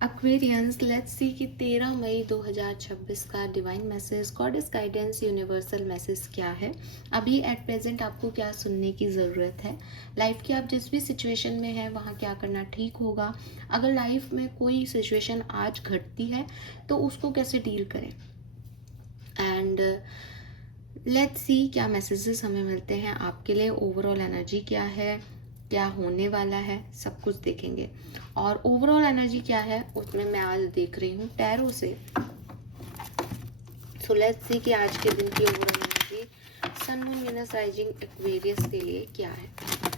Aquarians, let's see कि 13 मई 2026 का divine message, goddess guidance, universal message क्या है। अभी एट प्रेजेंट आपको क्या सुनने की ज़रूरत है। लाइफ की आप जिस भी सिचुएशन में है वहाँ क्या करना ठीक होगा। अगर लाइफ में कोई सिचुएशन आज घटती है तो उसको कैसे डील करें। एंड लेट्स सी क्या मैसेजेस हमें मिलते हैं आपके लिए। ओवरऑल एनर्जी क्या है, क्या होने वाला है, सब कुछ देखेंगे। और ओवरऑल एनर्जी क्या है उसमें मैं आज देख रही हूँ टैरो से। सो लेट्स सी कि आज के दिन की overall energy sun moon Venus rising Aquarius के लिए क्या है।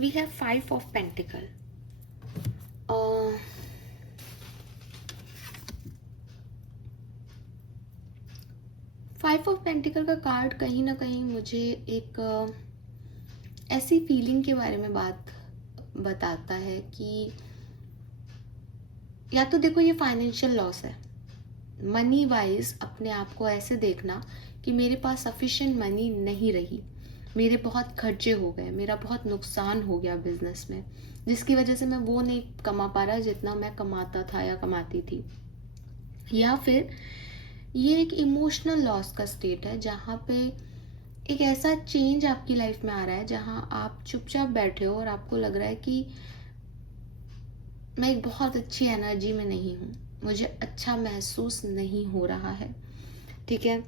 We have 5 of Pentacle. Five of pentacle का कार्ड कहीं ना कहीं मुझे एक ऐसी फीलिंग के बारे में बात बताता है कि या तो देखो ये फाइनेंशियल लॉस है। मनी वाइज अपने आप को ऐसे देखना कि मेरे पास सफिशिएंट मनी नहीं रही, मेरे बहुत खर्चे हो गए, मेरा बहुत नुकसान हो गया बिजनेस में, जिसकी वजह से मैं वो नहीं कमा पा रहा जितना मैं कमाता था या कमाती थी। या फिर ये एक इमोशनल लॉस का स्टेट है जहाँ पे एक ऐसा चेंज आपकी लाइफ में आ रहा है जहाँ आप चुपचाप बैठे हो और आपको लग रहा है कि मैं एक बहुत अच्छी एनर्जी में नहीं हूँ, मुझे अच्छा महसूस नहीं हो रहा है। ठीक है,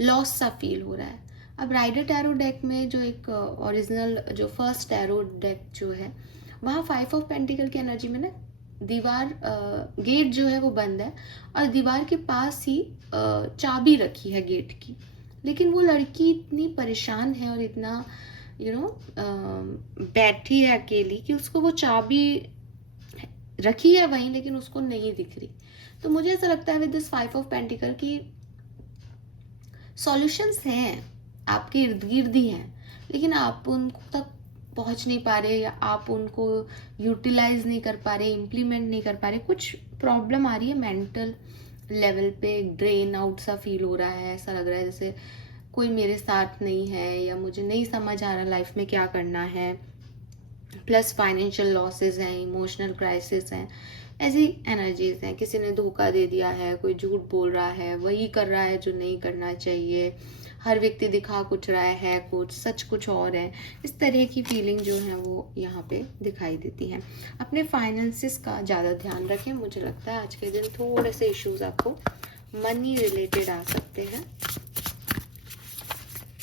लॉस सा फील हो रहा है। अब राइडर टैरो डेक में जो एक ओरिजिनल जो फर्स्ट टैरो डेक जो है वहाँ 5 ऑफ पेंटिकल की एनर्जी में ना दीवार गेट जो है वो बंद है और दीवार के पास ही चाबी रखी है गेट की। लेकिन वो लड़की इतनी परेशान है और इतना बैठी है अकेली कि उसको वो चाबी रखी है वहीं लेकिन उसको नहीं दिख रही। तो मुझे ऐसा लगता है विद दिस 5 ऑफ पेंटिकल की सॉल्यूशंस हैं आपके इर्द गिर्द ही हैं, लेकिन आप उनको तक पहुंच नहीं पा रहे या आप उनको यूटिलाइज नहीं कर पा रहे, इम्प्लीमेंट नहीं कर पा रहे। कुछ प्रॉब्लम आ रही है मेंटल लेवल पे, ड्रेन आउट सा फील हो रहा है। ऐसा लग रहा है जैसे कोई मेरे साथ नहीं है या मुझे नहीं समझ आ रहा लाइफ में क्या करना है। प्लस फाइनेंशियल लॉसेस हैं, इमोशनल क्राइसिस हैं, ऐसी एनर्जीज हैं। किसी ने धोखा दे दिया है, कोई झूठ बोल रहा है, वही कर रहा है जो नहीं करना चाहिए, हर व्यक्ति दिखा कुछ रहा है कुछ, सच कुछ और है। इस तरह की फीलिंग जो है वो यहाँ पे दिखाई देती है। अपने फाइनेंसिस का ज़्यादा ध्यान रखें। मुझे लगता है आज के दिन थोड़े से इश्यूज आपको मनी रिलेटेड आ सकते हैं।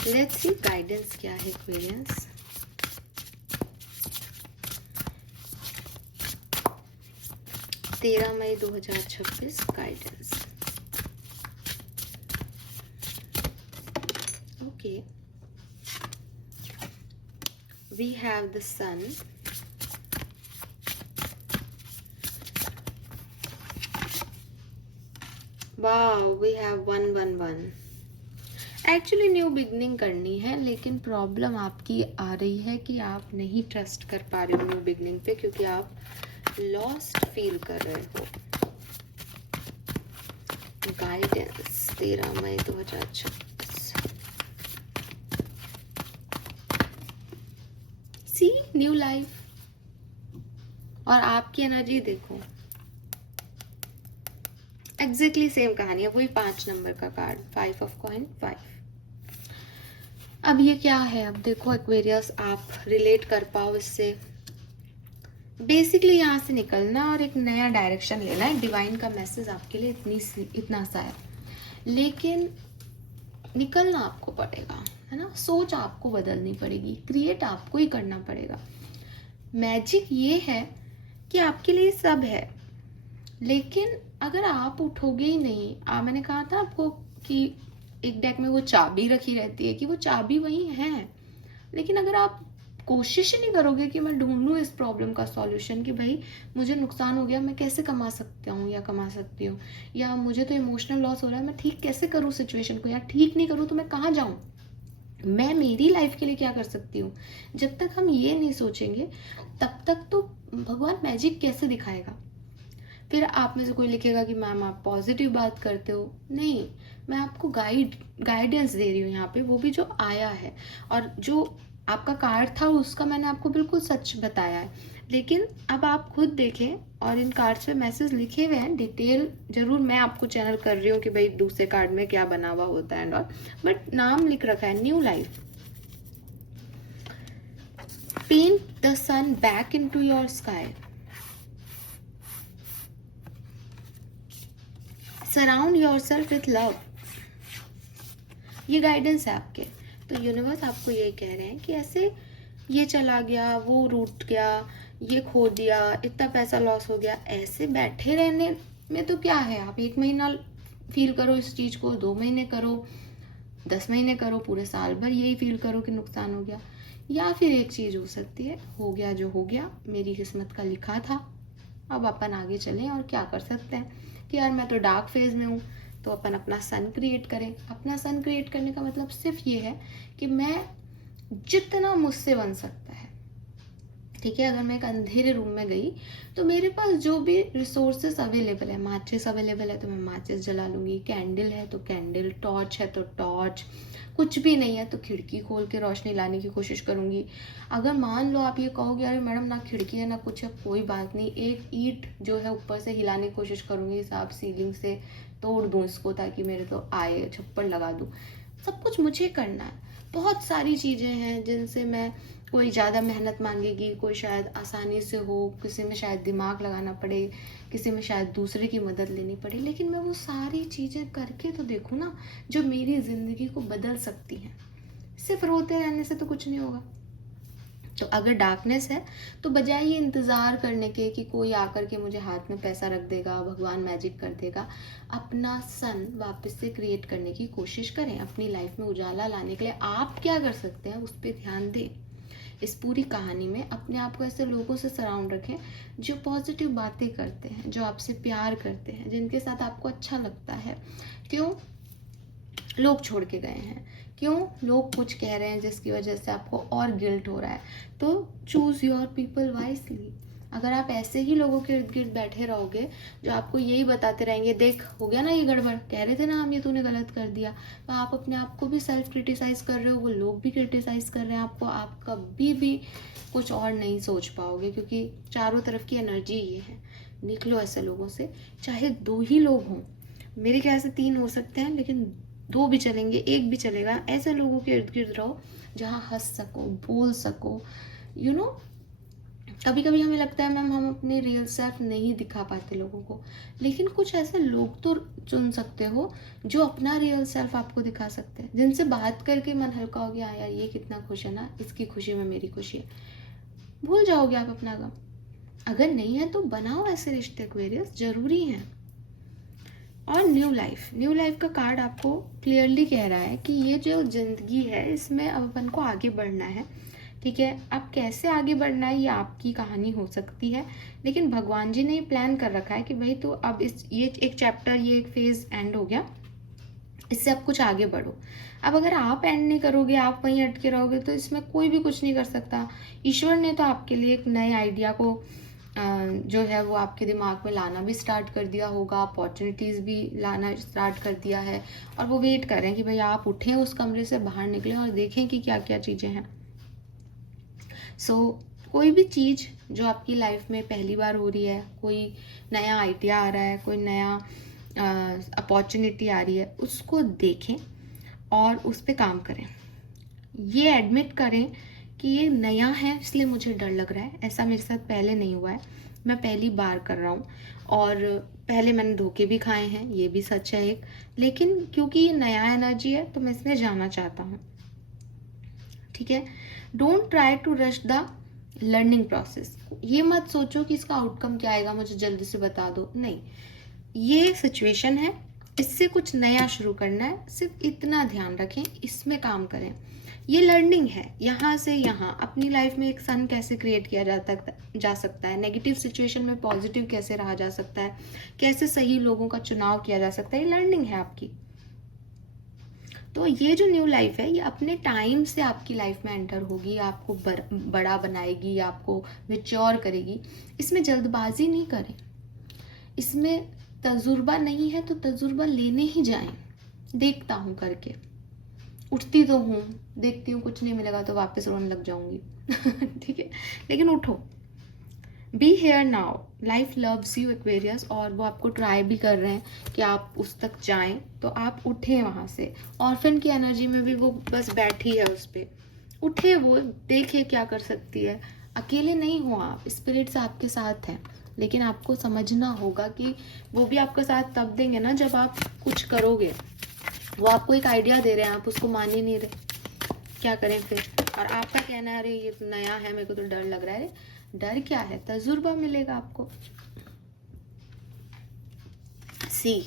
लेट्स सी गाइडेंस क्या है एक्वेरियंस। तेरह मई 2026 guidance. Okay, we have the sun, wow, we have 111। Actually new beginning करनी है लेकिन प्रॉब्लम आपकी आ रही है कि आप नहीं ट्रस्ट कर पा रहे हो न्यू बिगनिंग पे क्योंकि आप लॉस्ट फील कर रहे हो। गाइडेंस 13 मई 2026। सी न्यू लाइफ। और आपकी एनर्जी देखो एग्जैक्टली सेम कहानी है, वही 5 नंबर का कार्ड, 5 ऑफ कॉइन 5। अब ये क्या है, अब देखो एक्वेरियस आप रिलेट कर पाओ इससे। बेसिकली यहाँ से निकलना और एक नया डायरेक्शन लेना है। डिवाइन का मैसेज आपके लिए इतना सा है, लेकिन निकलना आपको पड़ेगा, है ना। सोच आपको बदलनी पड़ेगी, क्रिएट आपको ही करना पड़ेगा। मैजिक ये है कि आपके लिए सब है, लेकिन अगर आप उठोगे ही नहीं, मैंने कहा था आपको कि एक डेक में वो चाबी रखी रहती है कि वो चाबी वही है, लेकिन अगर आप कोशिश ही नहीं करोगे कि मैं ढूंढूं इस प्रॉब्लम का सॉल्यूशन कि भाई मुझे नुकसान हो गया, मैं कैसे कमा सकता हूँ या कमा सकती हूँ, या मुझे तो इमोशनल लॉस हो रहा है, मैं ठीक कैसे करूँ सिचुएशन को, या ठीक नहीं करूँ तो मैं कहाँ जाऊँ, मैं मेरी लाइफ के लिए क्या कर सकती हूँ। जब तक हम ये नहीं सोचेंगे तब तक तो भगवान मैजिक कैसे दिखाएगा। फिर आप में से कोई लिखेगा कि मैम आप पॉजिटिव बात करते हो, नहीं, मैं आपको गाइडेंस दे रही हूँ यहाँ पे, वो भी जो आया है, और जो आपका कार्ड था उसका मैंने आपको बिल्कुल सच बताया है। लेकिन अब आप खुद देखें, और इन कार्ड्स पे मैसेज लिखे हुए हैं, डिटेल जरूर मैं आपको चैनल कर रही हूँ कि भाई दूसरे कार्ड में क्या बना हुआ होता है एंड ऑल, बट नाम लिख रखा है new life. Paint the sun back into your sky, surround yourself with love. ये गाइडेंस है आपके। तो यूनिवर्स आपको ये कह रहे हैं कि ऐसे ये चला गया, वो रूठ गया, ये खो दिया, इतना पैसा लॉस हो गया, ऐसे बैठे रहने में तो क्या है। आप 1 महीना फील करो इस चीज को, 2 महीने करो, 10 महीने करो, पूरे साल भर यही फील करो कि नुकसान हो गया। या फिर एक चीज हो सकती है, हो गया जो हो गया, मेरी किस्मत का लिखा था, अब अपन आगे चलें और क्या कर सकते हैं कि यार मैं तो डार्क फेज में हूँ, तो अपन अपना सन क्रिएट करें। अपना सन क्रिएट करने का मतलब सिर्फ ये है कि मैं जितना मुझसे बन सकता है, ठीक है, अगर मैं एक अंधेरे रूम में गई तो मेरे पास जो भी रिसोर्सेस अवेलेबल है, माचिस अवेलेबल है तो मैं माचिस जला लूंगी, कैंडल है तो कैंडल, टॉर्च है तो टॉर्च, कुछ भी नहीं है तो खिड़की खोल के रोशनी लाने की कोशिश करूंगी। अगर मान लो आप ये कहोगे अरे मैडम ना खिड़की है ना कुछ है, कोई बात नहीं, एक ईंट जो है ऊपर से हिलाने की कोशिश करूंगी, आप सीलिंग से तोड़ दूं इसको ताकि मेरे तो आए, छप्पड़ लगा दूं। सब कुछ मुझे करना है। बहुत सारी चीजें हैं जिनसे मैं, कोई ज़्यादा मेहनत मांगेगी, कोई शायद आसानी से हो, किसी में शायद दिमाग लगाना पड़े, किसी में शायद दूसरे की मदद लेनी पड़े, लेकिन मैं वो सारी चीज़ें करके तो देखूँ ना जो मेरी ज़िंदगी को बदल सकती हैं। सिर्फ रोते रहने से तो कुछ नहीं होगा। तो अगर डार्कनेस है तो बजाय ये इंतज़ार करने के कि कोई आकर के मुझे हाथ में पैसा रख देगा, भगवान मैजिक कर देगा, अपना सन वापस से क्रिएट करने की कोशिश करें। अपनी लाइफ में उजाला लाने के लिए आप क्या कर सकते हैं उस पर ध्यान दें। इस पूरी कहानी में अपने आप को ऐसे लोगों से सराउंड रखें जो पॉजिटिव बातें करते हैं, जो आपसे प्यार करते हैं, जिनके साथ आपको अच्छा लगता है। क्यों लोग छोड़ के गए हैं, क्यों लोग कुछ कह रहे हैं जिसकी वजह से आपको और गिल्ट हो रहा है। तो चूज योर पीपल वाइसली। अगर आप ऐसे ही लोगों के इर्द गिर्द बैठे रहोगे जो आपको यही बताते रहेंगे, देख हो गया ना ये गड़बड़, कह रहे थे ना हम ये तूने गलत कर दिया, तो आप अपने आप को भी सेल्फ क्रिटिसाइज कर रहे हो, वो लोग भी क्रिटिसाइज कर रहे हैं आपको, आप कभी भी कुछ और नहीं सोच पाओगे, क्योंकि चारों तरफ की एनर्जी ये है। निकलो ऐसे लोगों से, चाहे 2 ही लोग हों, मेरे ख्याल से 3 हो सकते हैं, लेकिन 2 भी चलेंगे, 1 भी चलेगा। ऐसे लोगों के इर्द गिर्द रहो जहाँ हंस सको, बोल सको। यू नो कभी कभी हमें लगता है मैम हम अपने रियल सेल्फ नहीं दिखा पाते लोगों को, लेकिन कुछ ऐसे लोग तो चुन सकते हो जो अपना रियल सेल्फ आपको दिखा सकते हैं, जिनसे बात करके मन हल्का हो गया, यार ये कितना खुश है ना, इसकी खुशी में मेरी खुशी है, भूल जाओगे आप अपना गम। अगर नहीं है तो बनाओ ऐसे रिश्ते, एक्वेरियस जरूरी हैं। और न्यू लाइफ का कार्ड आपको क्लियरली कह रहा है कि ये जो जिंदगी है इसमें अब अपन को आगे बढ़ना है, ठीक है। अब कैसे आगे बढ़ना है ये आपकी कहानी हो सकती है, लेकिन भगवान जी ने ये प्लान कर रखा है कि भाई तो अब ये एक चैप्टर, ये एक फेज एंड हो गया, इससे अब कुछ आगे बढ़ो। अब अगर आप एंड नहीं करोगे, आप वहीं अटके रहोगे, तो इसमें कोई भी कुछ नहीं कर सकता। ईश्वर ने तो आपके लिए एक नए आइडिया को जो है वो आपके दिमाग में लाना भी स्टार्ट कर दिया होगा, अपॉर्चुनिटीज़ भी लाना स्टार्ट कर दिया है, और वो वेट कर रहे हैं कि भाई आप उठें उस कमरे से बाहर निकलें और देखें कि क्या क्या चीज़ें हैं। कोई भी चीज़ जो आपकी लाइफ में पहली बार हो रही है, कोई नया आइडिया आ रहा है, कोई नया अपॉर्चुनिटी आ रही है, उसको देखें और उस पर काम करें। ये एडमिट करें कि ये नया है इसलिए मुझे डर लग रहा है, ऐसा मेरे साथ पहले नहीं हुआ है, मैं पहली बार कर रहा हूँ, और पहले मैंने धोखे भी खाए हैं, ये भी सच है एक, लेकिन क्योंकि ये नया एनर्जी है तो मैं इसमें जाना चाहता हूँ, ठीक है। Don't try to rush the learning process. ये मत सोचो कि इसका आउटकम क्या आएगा, मुझे जल्दी से बता दो, नहीं, ये सिचुएशन है, इससे कुछ नया शुरू करना है, सिर्फ इतना ध्यान रखें, इसमें काम करें। ये लर्निंग है, यहाँ से यहाँ अपनी लाइफ में एक सन कैसे क्रिएट किया जा सकता है, नेगेटिव सिचुएशन में पॉजिटिव कैसे रहा जा सकता है, कैसे सही लोगों का चुनाव किया जा सकता है, ये लर्निंग है आपकी। तो ये जो न्यू लाइफ है ये अपने टाइम से आपकी लाइफ में एंटर होगी, आपको बड़ा बनाएगी, आपको मैच्योर करेगी। इसमें जल्दबाजी नहीं करें, इसमें तजुर्बा नहीं है तो तजुर्बा लेने ही जाएं। देखता हूँ करके, उठती तो हूँ, देखती हूँ कुछ नहीं मिलेगा तो वापस रोने लग जाऊंगी ठीक है, लेकिन उठो, be here now, life loves you Aquarius. और वो आपको ट्राई भी कर रहे हैं कि आप उस तक जाएं, तो आप उठें वहाँ से। ऑर्फन की एनर्जी में भी वो बस बैठी है उस पर, उठे, वो देखे क्या कर सकती है। अकेले नहीं हो आप, स्पिरिट्स आपके साथ हैं, लेकिन आपको समझना होगा कि वो भी आपका साथ तब देंगे ना जब आप कुछ करोगे। वो आपको एक आइडिया दे रहे हैं, आप उसको मान ही नहीं रहे, क्या करें फिर। और आपका कहना है अरे ये नया है, मेरे को तो डर लग रहा है। डर क्या है, तजुर्बा मिलेगा आपको। सी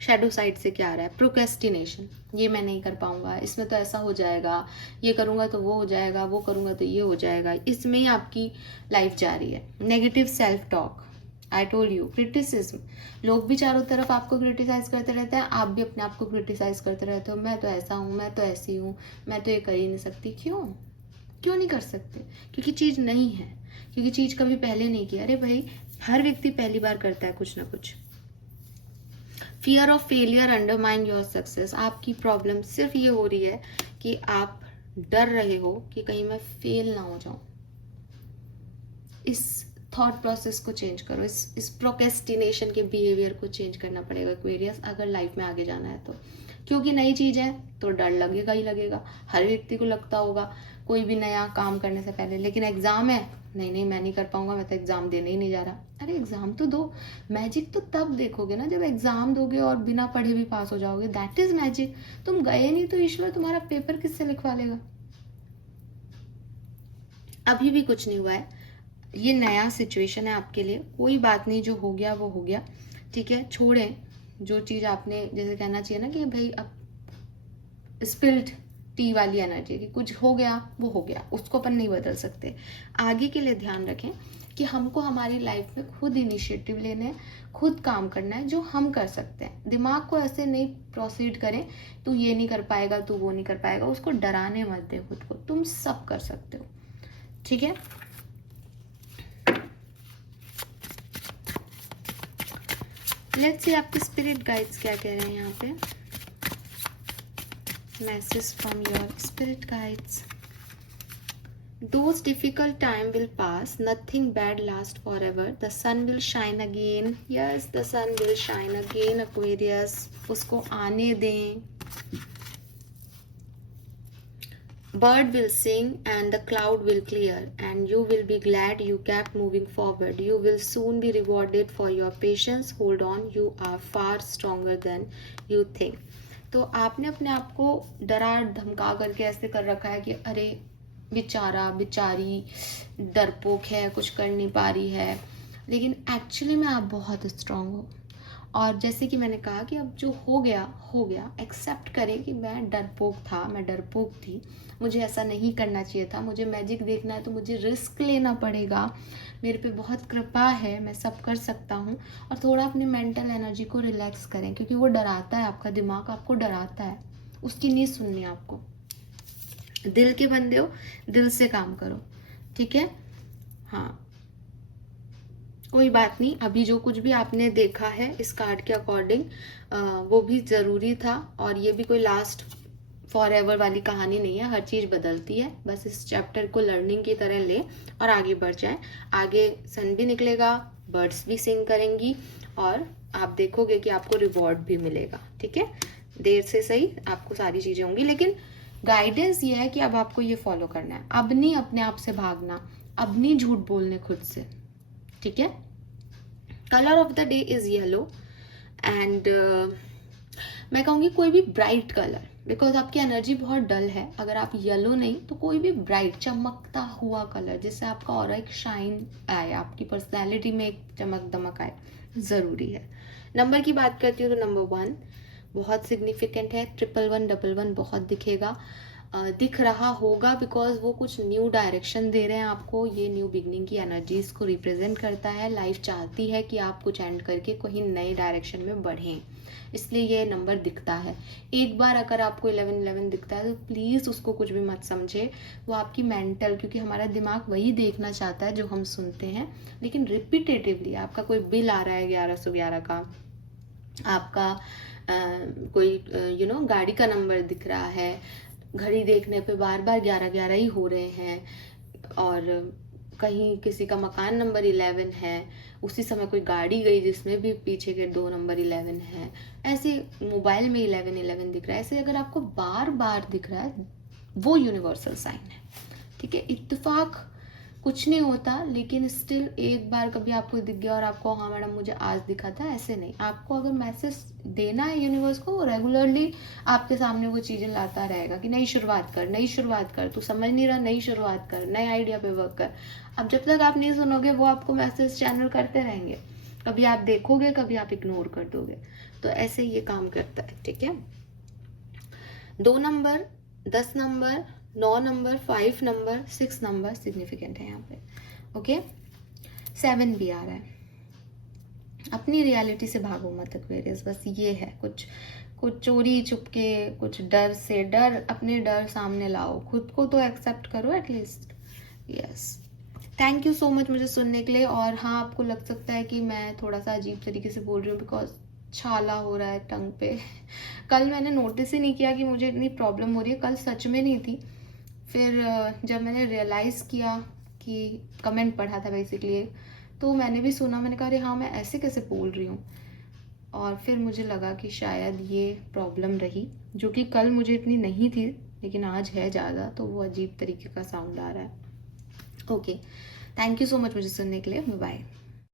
शैडो साइड से क्या आ रहा है, प्रोक्रेस्टिनेशन, ये मैं नहीं कर पाऊंगा, इसमें तो ऐसा हो जाएगा, ये करूंगा तो वो हो जाएगा, वो करूंगा तो ये हो जाएगा, इसमें ही आपकी लाइफ जा रही है। Negative self talk, I told you, criticism, लोग भी चारों तरफ आपको क्रिटिसाइज करते रहते हैं, आप भी अपने आप को क्रिटिसाइज करते रहते हो, मैं तो ऐसा हूँ, मैं तो ऐसी हूँ, मैं तो ये कर ही नहीं सकती। क्यों नहीं कर सकते? क्योंकि चीज़ नहीं है, क्योंकि चीज़ कभी पहले नहीं की। अरे भाई, हर व्यक्ति पहली बार करता है कुछ ना कुछ। Fear of failure undermine your success, आपकी प्रॉब्लम सिर्फ ये हो रही है कि आप डर रहे हो कि कहीं मैं फेल ना हो जाऊं। इस थॉट प्रोसेस को चेंज करो, इस प्रोक्रेस्टिनेशन के बिहेवियर को चेंज करना पड़ेगा एक्वेरियस, अगर लाइफ में आगे जाना है तो। क्योंकि नई चीज है तो डर लगेगा ही लगेगा, हर व्यक्ति को लगता होगा कोई भी नया काम करने से पहले। लेकिन एग्जाम है, नहीं मैं नहीं कर पाऊंगा, मैं तो एग्जाम देने ही नहीं जा रहा। अरे एग्जाम तो दो, मैजिक तो तब देखोगे ना जब एग्जाम दोगे और बिना पढ़े भी पास हो जाओगे, दैट इज मैजिक। तुम गए नहीं तो ईश्वर तुम्हारा पेपर किससे लिखवा लेगा। अभी भी कुछ नहीं हुआ है, ये नया सिचुएशन है आपके लिए, कोई बात नहीं, जो हो गया वो हो गया, ठीक है, छोड़ें। जो चीज़ आपने, जैसे कहना चाहिए ना कि भाई अब स्पिल्ड टी वाली एनर्जी, कि कुछ हो गया वो हो गया, उसको अपन नहीं बदल सकते। आगे के लिए ध्यान रखें कि हमको हमारी लाइफ में खुद इनिशिएटिव लेने हैं, खुद काम करना है जो हम कर सकते हैं। दिमाग को ऐसे नहीं प्रोसीड करें, तू ये नहीं कर पाएगा, तू वो नहीं कर पाएगा, उसको डराने मत दे खुद को, तुम सब कर सकते हो, ठीक है। लेट्स सी आपके स्पिरिट गाइड्स क्या कह रहे हैं यहाँ पे। Message from your spirit guides, those difficult time will pass, nothing bad lasts forever, the sun will shine again, yes the sun will shine again Aquarius, उसको आने दें। bird will sing and the cloud will clear and you will be glad you kept moving forward, you will soon be rewarded for your patience, hold on, you are far stronger than you think। तो आपने अपने आप को डरा धमका करके ऐसे कर रखा है कि अरे बेचारा बेचारी डरपोक है, कुछ कर नहीं पा रही है, लेकिन एक्चुअली में आप बहुत स्ट्रांग हो। और जैसे कि मैंने कहा कि अब जो हो गया, एक्सेप्ट करें कि मैं डरपोक था, मैं डरपोक थी, मुझे ऐसा नहीं करना चाहिए था, मुझे मैजिक देखना है तो मुझे रिस्क लेना पड़ेगा, मेरे पे बहुत कृपा है, मैं सब कर सकता हूँ। और थोड़ा अपनी मेंटल एनर्जी को रिलैक्स करें, क्योंकि वो डराता है, आपका दिमाग आपको डराता है, उसकी नहीं सुननी आपको। दिल के बंदे हो, दिल से काम करो, ठीक है। हाँ, कोई बात नहीं, अभी जो कुछ भी आपने देखा है इस कार्ड के अकॉर्डिंग वो भी ज़रूरी था, और ये भी कोई लास्ट फॉर एवर वाली कहानी नहीं है, हर चीज़ बदलती है। बस इस चैप्टर को लर्निंग की तरह ले और आगे बढ़ जाए। आगे सन भी निकलेगा, बर्ड्स भी सिंग करेंगी और आप देखोगे कि आपको रिवॉर्ड भी मिलेगा, ठीक है। देर से सही आपको सारी चीज़ें होंगी, लेकिन गाइडेंस ये है कि अब आपको ये फॉलो करना है, अब नहीं अपने आप से भागना, अब नहीं झूठ बोलने खुद से, ठीक है। Colour of the day is yellow and मैं कहूँगी कोई भी ब्राइट कलर, बिकॉज आपकी एनर्जी बहुत डल है। अगर आप येलो नहीं तो कोई भी ब्राइट चमकता हुआ कलर, जिससे आपका और एक शाइन आए, आपकी पर्सनैलिटी में एक चमक दमक आए, ज़रूरी है। नंबर की बात करती हूँ तो नंबर 1 बहुत सिग्निफिकेंट है, 11111 बहुत दिखेगा, दिख रहा होगा बिकॉज वो कुछ न्यू डायरेक्शन दे रहे हैं आपको। ये न्यू बिगनिंग की एनर्जीज को रिप्रेजेंट करता है। लाइफ चाहती है कि आप कुछ एंड करके कहीं नए डायरेक्शन में बढ़ें, इसलिए ये नंबर दिखता है। एक बार अगर आपको 1111 दिखता है तो प्लीज़ उसको कुछ भी मत समझे, वो आपकी मेंटल, क्योंकि हमारा दिमाग वही देखना चाहता है जो हम सुनते हैं। लेकिन रिपीटेटिवली आपका कोई बिल आ रहा है 1111 का, आपका कोई गाड़ी का नंबर दिख रहा है, घड़ी देखने पे बार बार 1111 ही हो रहे हैं, और कहीं किसी का मकान नंबर 11 है, उसी समय कोई गाड़ी गई जिसमें भी पीछे के 2 नंबर 11 है, ऐसे मोबाइल में 1111 दिख रहा है, ऐसे अगर आपको बार बार दिख रहा है वो यूनिवर्सल साइन है। ठीक है, इत्तेफाक कुछ नहीं होता, लेकिन स्टिल एक बार कभी आपको दिख गया और आपको हाँ मैडम मुझे आज दिखा था, ऐसे नहीं। आपको अगर मैसेज देना है यूनिवर्स को, वो रेगुलरली आपके सामने वो चीजें लाता रहेगा कि नई शुरुआत कर, नई शुरुआत कर, तू समझ नहीं रहा, नई शुरुआत कर, नए आइडिया पे वर्क कर। अब जब तक आप नहीं सुनोगे वो आपको मैसेज चैनल करते रहेंगे, कभी आप देखोगे कभी आप इग्नोर कर दोगे, तो ऐसे ये काम करता है। ठीक है, 2 number, 10 number, 9 number, 5 number, 6 number significant है यहाँ पे। ओके, 7 भी आ रहा है। अपनी रियलिटी से भागो मत एक्वेरियस, बस ये है। कुछ चोरी चुपके, कुछ डर से, अपने डर सामने लाओ, खुद को तो एक्सेप्ट करो at least. Yes, thank you so much मुझे सुनने के लिए। और हाँ, आपको लग सकता है कि मैं थोड़ा सा अजीब तरीके से बोल रही हूँ बिकॉज छाला हो रहा है टंग पे। कल मैंने नोटिस ही नहीं किया कि मुझे इतनी प्रॉब्लम हो रही है, कल सच में नहीं थी। फिर जब मैंने रियलाइज़ किया कि कमेंट पढ़ा था बेसिकली, तो मैंने भी सुना, मैंने कहा अरे हाँ मैं ऐसे कैसे बोल रही हूँ, और फिर मुझे लगा कि शायद ये प्रॉब्लम रही, जो कि कल मुझे इतनी नहीं थी लेकिन आज है ज़्यादा, तो वो अजीब तरीके का साउंड आ रहा है। Okay, thank you so much मुझे सुनने के लिए, बाय।